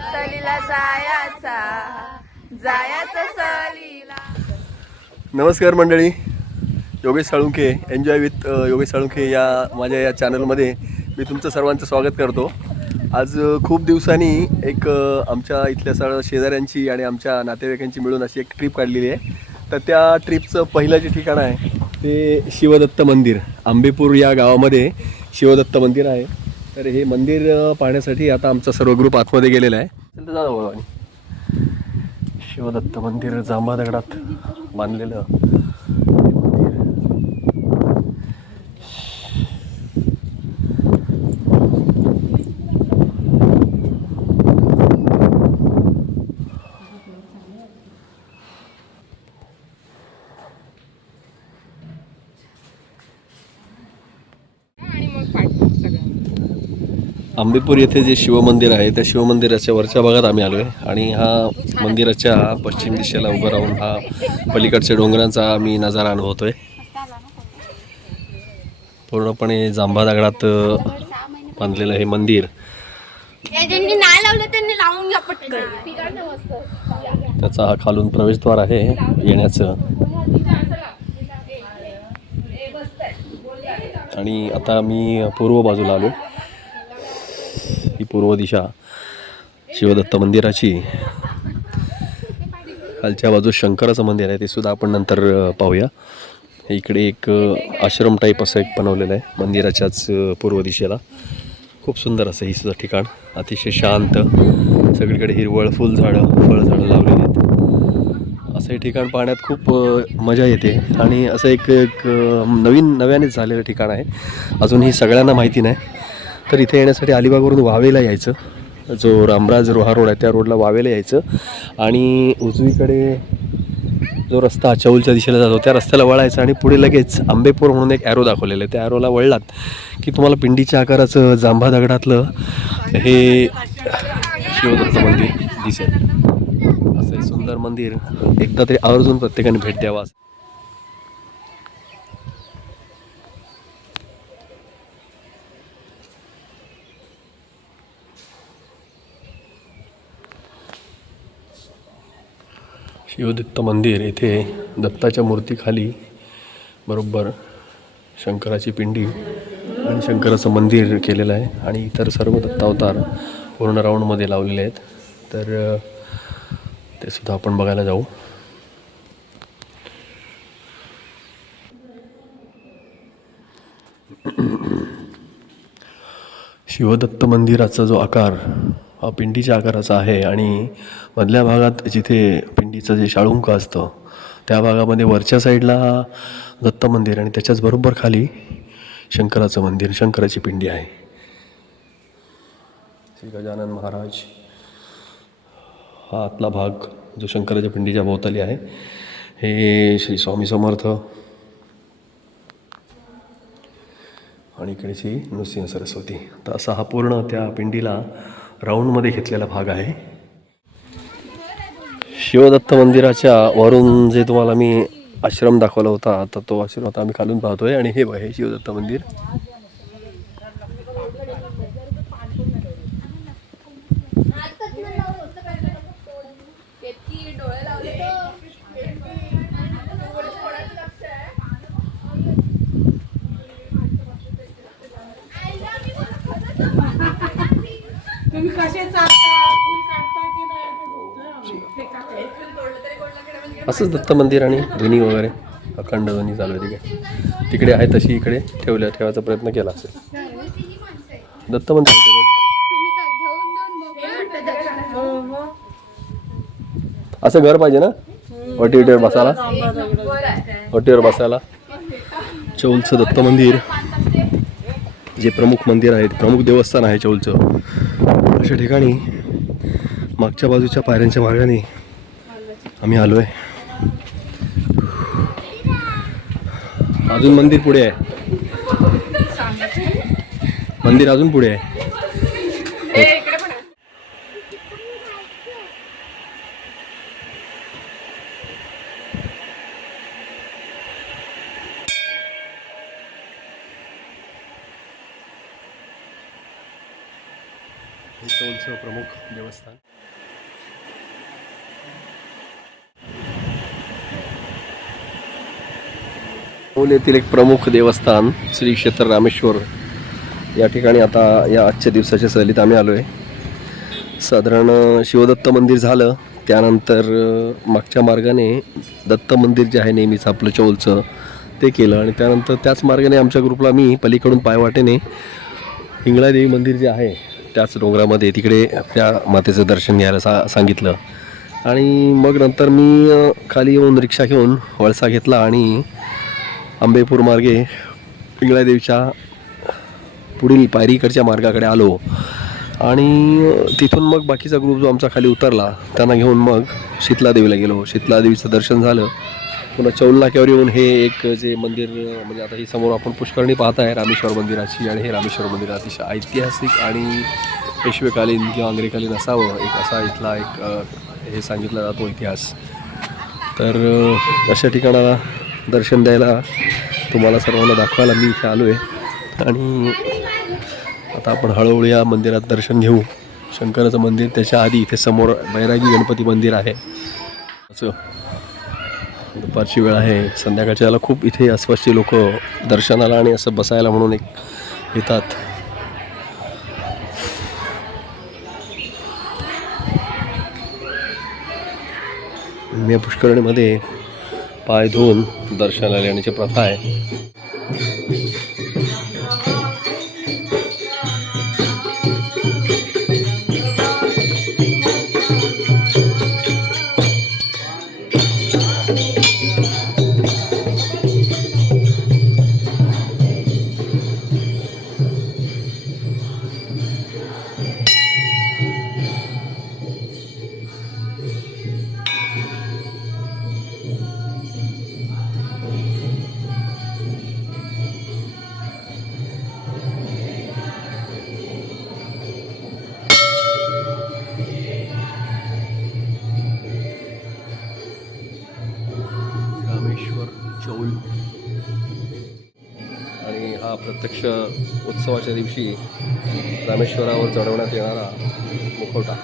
सहलीला जायचा जायचं सहलीला. नमस्कार मंडळी, योगेश साळुंखे एन्जॉय विथ योगेश साळुंखे या माझ्या या चॅनलमध्ये मी तुमचं सर्वांचं स्वागत करतो. आज खूप दिवसांनी एक आमच्या इथल्या सगळ्या शेजाऱ्यांची आणि आमच्या नातेवाईकांची मिळून अशी एक ट्रिप काढलेली आहे. तर त्या ट्रिपचं पहिलं जे ठिकाण आहे ते शिवदत्त मंदिर, आंबेपूर या गावामध्ये शिवदत्त मंदिर आहे. तर हे मंदिर पाहण्यासाठी आता आमचा सर्व ग्रुप आतमध्ये गेलेला आहे. चल जा बाबा. शिवदत्त मंदिर जांभा दगडात बांधलेलं मंदिर. आंबेपूर येथे जे शिवमंदिर आहे त्या शिवमंदिराच्या वरच्या भागात आम्ही आलो आहे आणि हा मंदिराच्या पश्चिम दिशेला उभं राहून हा पलीकडच्या डोंगरांचा आम्ही नजारा अनुभवतोय. पूर्णपणे जांभा दगडात बांधलेलं हे मंदिर. त्याचा हा खालून प्रवेशद्वार आहे येण्याचं. आणि आता मी पूर्व बाजूला आलो. ही पूर्व दिशा शिवदत्त मंदिराची. खालच्या बाजूस शंकराचं मंदिर आहे, ते सुद्धा आपण नंतर पाहूया. इकडे एक आश्रम टाईप असं एक बनवलेलं आहे मंदिराच्याच पूर्व दिशेला. खूप सुंदर असं ही सुद्धा ठिकाण, अतिशय शांत, सगळीकडे हिरवळ, फुलझाडं, फळझाडं लावलेली आहेत. असं हे ठिकाण पाहण्यात खूप मजा येते. आणि असं एक नव्यानेच झालेलं ठिकाण आहे, अजूनही सगळ्यांना माहिती नाही. तर इथे येण्यासाठी अलिबागवरून वावेला यायचं. जो रामराज रोहा रोड आहे त्या रोडला वावेला यायचं आणि उजवीकडे जो रस्ता चौलच्या दिशेला जातो त्या रस्त्याला वळायचं आणि पुढे लगेच आंबेपूर म्हणून एक ॲरो दाखवलेलं आहे. त्या ॲरोला वळलात की तुम्हाला पिंडीच्या आकाराचं जांभा दगडातलं हे शिवदत्त मंदिर दिसेल. असं हे सुंदर मंदिर एकदा तरी आवर्जून प्रत्येकाने भेट द्यावा. शिवदत्त मंदिर येथे दत्ताच्या मूर्तीखाली बरोबर शंकराची पिंडी आणि शंकराचं मंदिर केलेलं आहे आणि इतर सर्व दत्तावतार पूर्ण राऊंडमध्ये लावलेले आहेत. तर ते सुद्धा आपण बघायला जाऊ. शिवदत्त मंदिराचा जो आकार हा पिंडीच्या आकाराचा आहे आणि मधल्या भागात जिथे पिंडीचं जे शाळुंक असतं त्या भागामध्ये वरच्या साईडला दत्त मंदिर आणि त्याच्याच बरोबर खाली शंकराचं मंदिर, शंकराची पिंडी आहे. श्री गजानन महाराज हा आतला भाग जो शंकराच्या पिंडीच्या भोवताली आहे. हे श्री स्वामी समर्थ आणि इकडे श्री नृसिंह सरस्वती. तर असा हा पूर्ण त्या पिंडीला राऊंडमध्ये घेतलेला भाग आहे. शिवदत्त मंदिराच्या वरून जे तुम्हाला मी आश्रम दाखवला होता तर तो आश्रम आता आम्ही खालून पाहतोय. आणि हे बघा हे शिवदत्त मंदिर. असंच दत्त मंदिर आणि ध्वनी वगैरे अखंड ध्वनी चालू आहे. तिकडे आहे तशी इकडे ठेवायचा प्रयत्न केला असेल. दत्त मंदिर असं घर पाहिजे ना ओटीवर बसायला. चौलचं दत्त मंदिर जे प्रमुख मंदिर आहे, प्रमुख देवस्थान आहे चौलचं, अशा ठिकाणी मागच्या बाजूच्या पायऱ्यांच्या मार्गाने आम्ही आलो आहे. अजून मंदिर पुढे आहे, मंदिर अजून पुढे आहे. हे चौलचं चौलचं प्रमुख देवस्थान. चौल येथील एक प्रमुख देवस्थान श्री क्षेत्र रामेश्वर या ठिकाणी आता या आजच्या दिवसाच्या सहलीत आम्ही आलो आहे. साधारण शिवदत्त मंदिर झालं, त्यानंतर मागच्या मार्गाने दत्त मंदिर जे आहे नेहमीच आपलं चौलचं ते केलं आणि त्यानंतर त्याच मार्गाने आमच्या ग्रुपला मी पलीकडून पायवाटेने हिंगळादेवी मंदिर जे आहे त्याच डोंगरामध्ये तिकडे त्या मातेचं दर्शन घ्यायला सांगितलं. आणि मग नंतर मी खाली येऊन रिक्षा घेऊन वळसा घेतला आणि आंबेपूर मार्गे हिंगळादेवीच्या पुढील पायरीकडच्या मार्गाकडे आलो. आणि तिथून मग बाकीचा ग्रुप जो आमचा खाली उतरला त्यांना घेऊन मग शीतलादेवीला गेलो. शीतलादेवीचं दर्शन झालं. पुन्हा चौल नाक्यावर येऊन हे एक जे मंदिर म्हणजे आता ही समोर आपण पुष्करणी पाहत आहे रामेश्वर मंदिराची, आणि हे रामेश्वर मंदिर अतिशय ऐतिहासिक आणि पेशवेकालीन किंवा आंग्रेकालीन असावं एक असा इथला एक हे सांगितला जातो इतिहास. तर अशा ठिकाणाला दर्शन द्यायला तुम्हाला सर्वांना दाखवायला मी इथे आलो आहे. आणि आता आपण हळूहळू या मंदिरात दर्शन घेऊ. शंकराचं मंदिर, त्याच्या आधी इथे समोर बैरागी गणपती मंदिर आहे. असं दुपारची वेळ आहे, संध्याकाळच्या वेळेला खूप इथे आसपासचे लोक दर्शनाला आणि असं बसायला म्हणून एक येतात. मी पुष्करणीमध्ये पाय धुवून दर्शनाला येण्याची प्रथा आहे. चौल. आणि हा प्रत्यक्ष उत्सवाच्या दिवशी रामेश्वरावर चढवण्यात येणारा मुखवटा.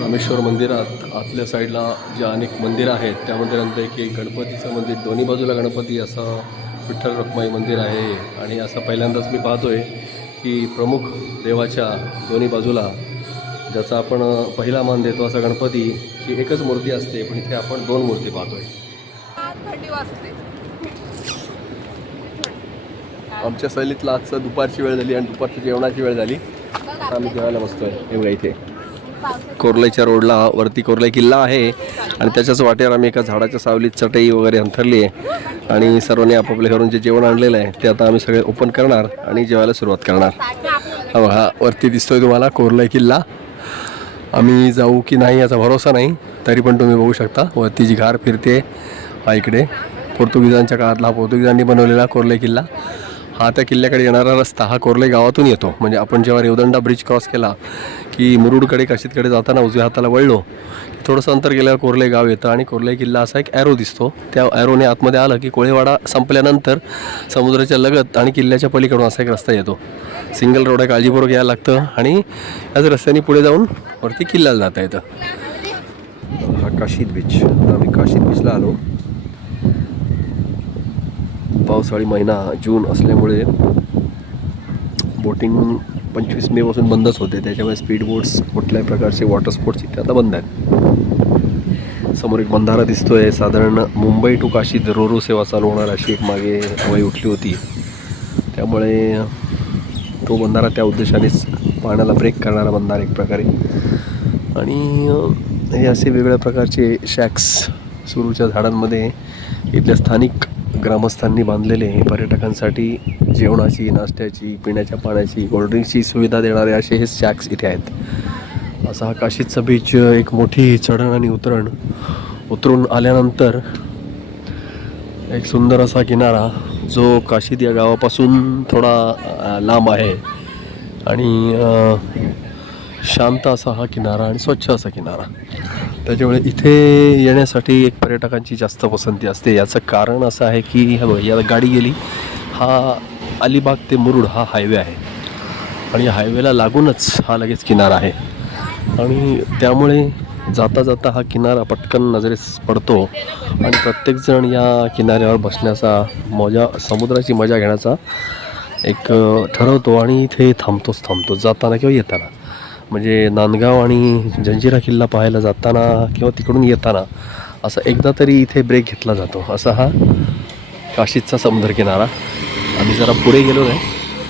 रामेश्वर मंदिरात आतल्या साईडला जे अनेक मंदिरं आहेत त्या मंदिरांपैकी एक गणपतीचं मंदिर, दोन्ही बाजूला गणपती असं विठ्ठल रखुमाई मंदिर आहे. आणि असं पहिल्यांदाच मी पाहतोय की प्रमुख देवाच्या दोन्ही बाजूला ज्याचा आपण पहिला मान देतो असा गणपती ही एकच मूर्ती असते, पण इथे आपण दोन मूर्ती पाहतोय. आमच्या सहलीतला आजचं दुपारची वेळ झाली आणि दुपारची जेवणाची वेळ झाली. आम्ही जेवायला बसतोय एवढ्या इथे कोरलाईच्या रोडला. वरती कोरलाई किल्ला आहे आणि त्याच्याच वाट्यावर आम्ही एका झाडाच्या सावलीत चटई वगैरे अंथरली आहे. आणि सर्वांनी आपापल्या घरून जे जेवण आणलेलं आहे ते आता आम्ही सगळे ओपन करणार आणि जेवायला सुरुवात करणार. हा वरती दिसतोय तुम्हाला कोरलाई किल्ला. आम्ही जाऊ की नाही याचा भरोसा नाही, तरी पण तुम्ही बघू शकता वरती जी घार फिरते. हा इकडे पोर्तुगीजांच्या काळातला पोर्तुगीजांनी बनवलेला कोरलाई किल्ला. हा त्या किल्ल्याकडे येणारा रस्ता हा कोरलाई गावातून येतो. म्हणजे आपण जेव्हा रेवदंडा ब्रिज क्रॉस केला की मुरुडकडे काशीदकडे जाताना उजव्या हाताला वळलो थोडंसं अंतर गेल्यावर कोरलाई गाव येतं आणि कोरलाई किल्ला असा एक ॲरो दिसतो. त्या ॲरोने आतमध्ये आलं की कोळेवाडा संपल्यानंतर समुद्राच्या लगत आणि किल्ल्याच्या पलीकडून असा एक रस्ता येतो. सिंगल रोड आहे, काळजीपूर्वक यायला लागतं आणि याच रस्त्याने पुढे जाऊन वरती किल्ल्याला जाता येतं. हा काशीद बीच. आम्ही काशीद बीचला आलो. पावसाळी महिना जून असल्यामुळे बोटिंग 25 मेपासून बंदच होते, त्याच्यामुळे स्पीड बोट्स कुठल्याही प्रकारचे वॉटर स्पोर्ट्स इथे आता बंद आहेत. समोर एक बंधारा दिसतोय. साधारण मुंबई टू काशीद रोरो सेवा चालू होणार अशी एक मागे हवाई उठली होती, त्यामुळे तो बंधारा त्या उद्देशानेच पाण्याला ब्रेक करणारा बंधारा एक प्रकारे. आणि हे असे वेगवेगळ्या प्रकारचे शॅक्स सुरूच्या झाडांमध्ये इथल्या स्थानिक ग्रामस्थांनी बांधलेले पर्यटकांसाठी जेवणाची, नाश्त्याची, पिण्याच्या पाण्याची, कोल्ड्रिंक्सची सुविधा देणारे असे हे शॅक्स इथे आहेत. असा हा काशीदचा बीच एक मोठी चढण आणि उतरून आल्यानंतर एक सुंदर असा किनारा जो काशीद या गावापासून थोडा लांब आहे. आणि शांत असा हा किनारा आणि स्वच्छ असा किनारा, त्याच्यामुळे इथे येण्यासाठी एक पर्यटकांची जास्त पसंती असते. याचं कारण असं आहे की या गाडी गेली, हा अलिबाग ते मुरुड हा हायवे आहे आणि हायवेला लागूनच हा लगेच किनारा आहे आणि त्यामुळे जाता जाता हा किनारा पटकन नजरेस पडतो आणि प्रत्येकजण या किनाऱ्यावर बसण्याचा समुद्राची मजा घेण्याचा एक ठरवतो आणि इथे थांबतो जाताना किंवा येताना. म्हणजे नांदगाव आणि जंजिरा किल्ला पाहायला जाताना किंवा तिकडून येताना असा एकदा तरी इथे ब्रेक घेतला जातो. असा हा काशीदचा समुद्रकिनारा. आम्ही जरा पुढे गेलो नाही,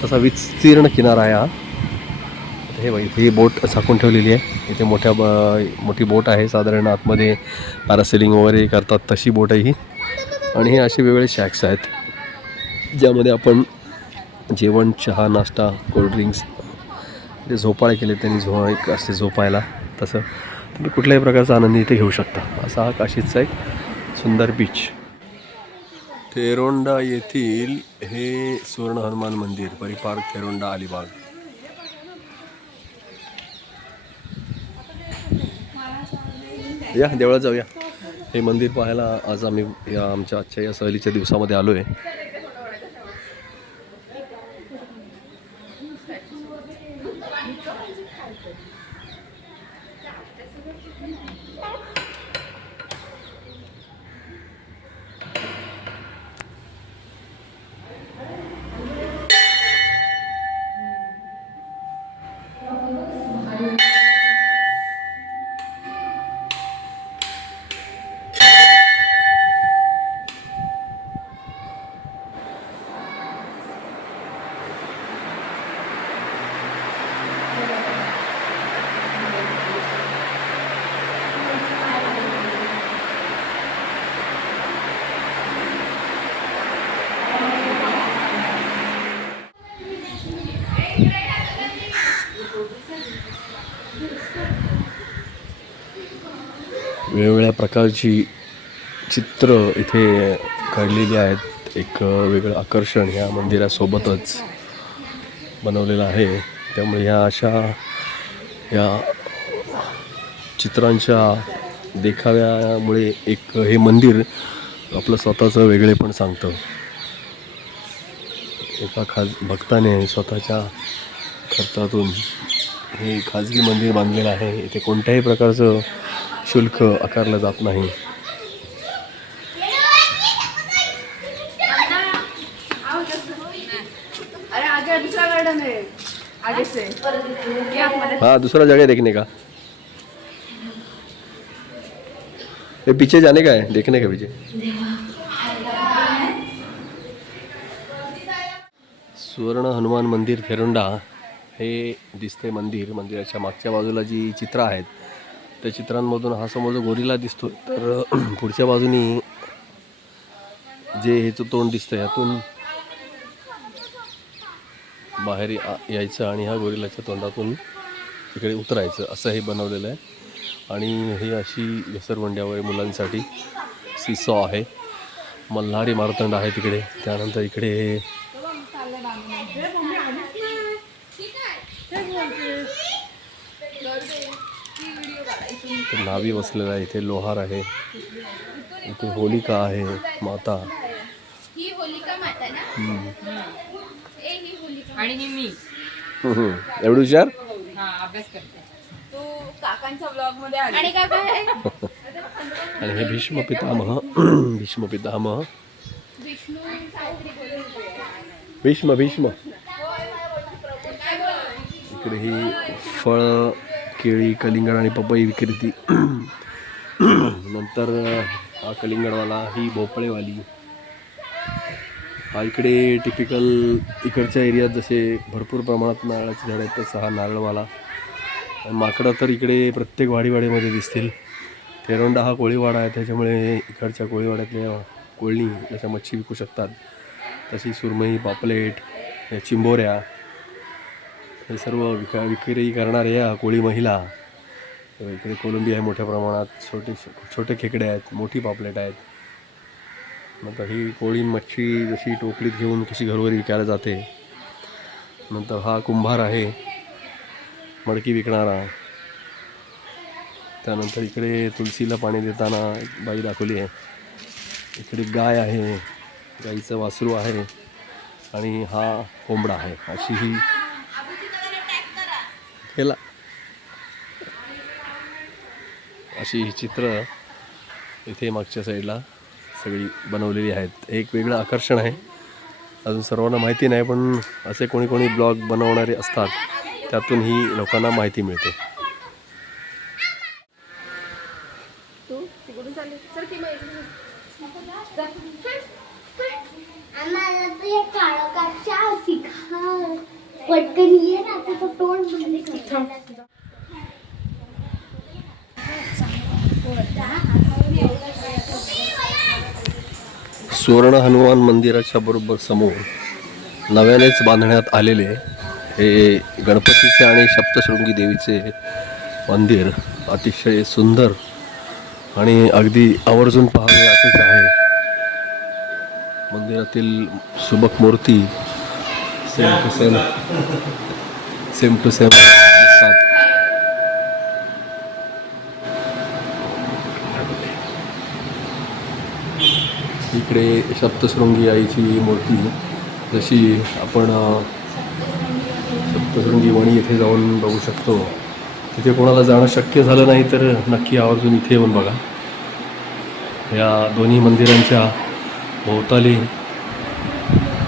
तसा विस्तीर्ण किनारा आहे हा. हे बघ, इथे ही बोट झाकून ठेवलेली आहे. इथे मोठी बोट आहे, साधारण आतमध्ये पॅरासेलिंग वगैरे करतात तशी बोट आहे ही. आणि हे असे वेगवेगळे शॅक्स आहेत ज्यामध्ये आपण जेवण, चहा, नाश्ता, कोल्ड्रिंक्स, ते झोपाळे केले त्यांनी एक असते झोपायला, तसं तुम्ही कुठल्याही प्रकारचा आनंद इथे घेऊ शकता. असा हा काशीदचा एक सुंदर बीच. थेरोंडा येथील हे सुवर्ण हनुमान मंदिर, परिपार्क थेरोंडा, अलिबाग. या देवळात जाऊया. हे मंदिर पाहायला आज आम्ही आमच्या या सहलीच्या दिवसामध्ये आलो आहे. वेगवेगळ्या प्रकारची चित्र इथे काढलेली आहेत. एक वेगळं आकर्षण ह्या मंदिरासोबतच बनवलेलं आहे. त्यामुळे या चित्रांच्या देखाव्यामुळे एक हे मंदिर आपलं स्वतःचं वेगळेपण सांगतं. एका भक्ताने स्वतःच्या खर्चातून हे खाजगी मंदिर बांधलेलं आहे. इथे कोणत्याही प्रकारचं शुल्क आकारलं जात नाही. हाँ, दूसरा जगह देखने का. ये पीछे जाने का है, देखने का पीछे. सुवर्ण हनुमान मंदिर थेरोंडा हे दिसते मंदिराच्या मागच्या बाजूला जी चित्र आहेत त्या चित्रांमधून हा समोर जो गोरिला दिसतो, तर पुढच्या बाजूनी जे ह्याचं तोंड दिसतं यातून बाहेर यायचं आणि ह्या गोरिलाच्या तोंडातून इकडे उतरायचं, असं हे बनवलेलं आहे. आणि हे अशी घसरगुंड्यावर मुलांसाठी सीसॉ आहे. मल्हारी मार्तंड आहे तिकडे. त्यानंतर इकडे नावी बसलेला आहे. इथे लोहार आहे. इथे होलिका आहे माता. ही होलिका माता ना. आणि मी एवढं हुशार. अभ्यास करते. तू काकांच्या ब्लॉग मध्ये आली. आणि काका आणि हे भीष्म पितामह. भीष्म. इकडे ही फळ, केळी, कलिंगड आणि पपई विक्रेती. नंतर हा कलिंगडवाला, ही भोपळेवाली. हा इकडे टिपिकल इकडच्या एरियात जसे भरपूर प्रमाणात नारळाची झाडं आहेत तसं हा नारळवाला. माकडं तर इकडे प्रत्येक वाडीमध्ये दिसतील. थेरोंडा हा कोळीवाडा आहे, त्याच्यामुळे इकडच्या कोळीवाड्यातल्या कोळणी जशा मच्छी विकू शकतात तशी सुरमई, पापलेट, चिंबोऱ्या हे सर्व विक्री करणाऱ्या कोळी महिला. इकडे कोलंबी आहे मोठ्या प्रमाणात, छोटे खेकडे आहेत, मोठी पापलेट आहेत. नंतर ही कोळी मच्छी जशी टोपलीत घेऊन कशी घरोघरी विकायला जाते. नंतर हा कुंभार आहे, मडकी विकणारा. त्यानंतर इकडे तुलसीला पाणी देताना एक बाई दाखवली आहे. इकडे गाय आहे, गाईचं वासरू आहे आणि हा कोंबडा आहे. अशी ही ह्याला अशी ही चित्र इथे मागच्या साईडला सगळी बनवलेली आहेत. एक वेगळं आकर्षण आहे, अजून सर्वांना माहिती नाही, पण असे कोणी कोणी ब्लॉग बनवणारे असतात, त्यातून ही लोकांना माहिती मिळते. तू तिकडून चालली सर की मग इकडून. आम्हाला तर हे काळं काचा शिका पटकन ये ना आता तोंड मध्ये सुवर्ण हनुमान मंदिराच्या बरोबर समोर नव्यानेच बांधण्यात आलेले हे गणपतीचे आणि सप्तशृंगी देवीचे मंदिर अतिशय सुंदर आणि अगदी आवर्जून पाहावे असेच आहे. मंदिरातील सुबक मूर्ती सेम टू सेम दिसतात. इकडे सप्तशृंगी आईची मूर्ती, जशी आपण सप्तशृंगी वणी येथे जाऊन बघू शकतो. तिथे कोणाला जाणं शक्य झालं नाही तर नक्की आवर्जून इथे येऊन बघा. या दोन्ही मंदिरांच्या भोवताली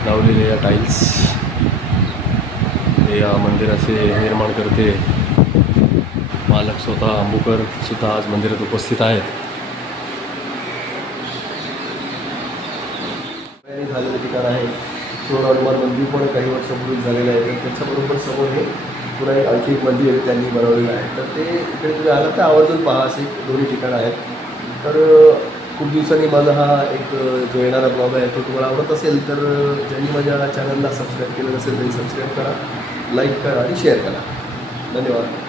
लावलेले या टाईल्स हे या मंदिराचे निर्माण करते मालक स्वतः अंबुकर सुद्धा आज मंदिरात उपस्थित आहेत. झालेलं ठिकाण आहे. सुवर्ण हनुमान मंदिर पण काही वर्षापूर्वी झालेलं आहे, तर त्याच्याबरोबर समोर हे पुन्हा एक आणखी एक मंदिर त्यांनी बनवलेलं आहे. तर ते इकडे तुम्ही आलात तर आवर्जून पहा. असे दोन्ही ठिकाणं आहेत. तर खूप दिवसांनी माझा हा एक जो येणारा ब्लॉग आहे तो तुम्हाला आवडत असेल तर ज्यांनी माझ्या चॅनलला सबस्क्राईब केलं नसेल तरी सबस्क्राईब करा, लाईक करा आणि शेअर करा. धन्यवाद.